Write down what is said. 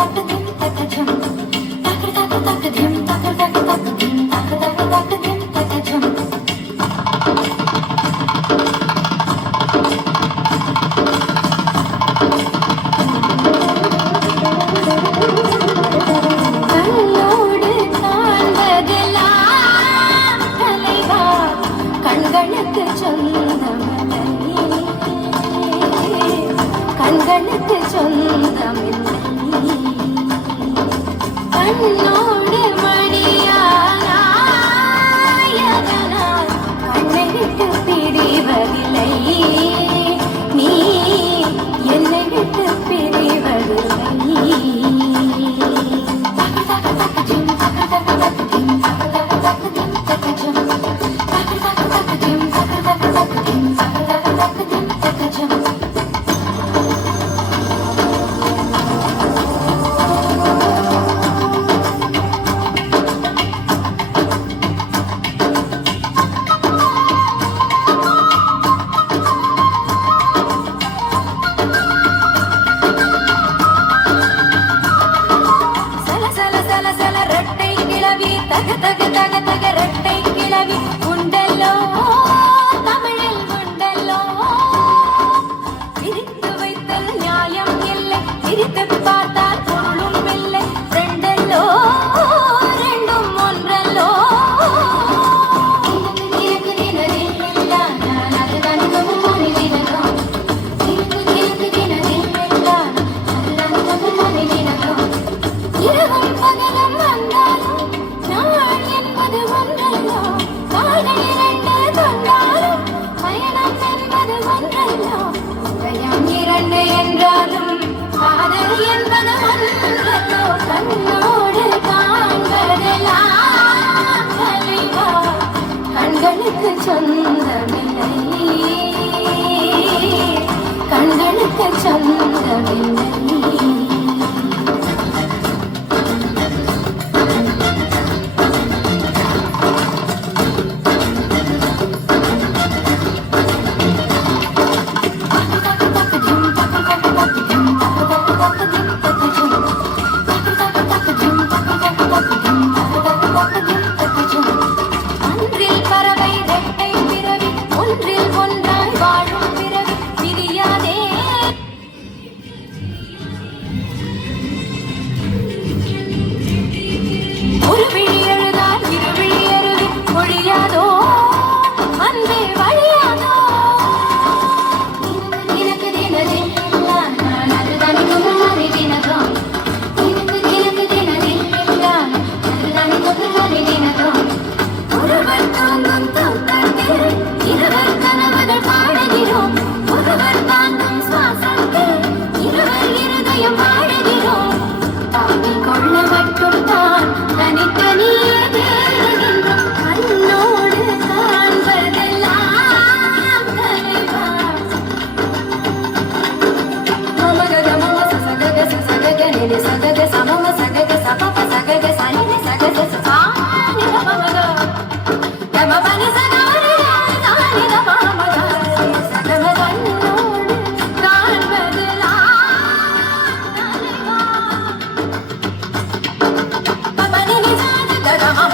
Thank you. எனக்கு சொந்தமில்லை கண்ணோடு மணியானால் கண்ணை விட்டு பிரிவதில்லை நீ என்னை விட்டு பிரிவதில்லை தக தக தக தக ரெட்டை கிளவி. சொந்தமில்லை. கண்களுக்கு சொந்தமில்லை. ஒரு விழி உணவற்றொடுத்தான் தனித்தனியே. Sitaram.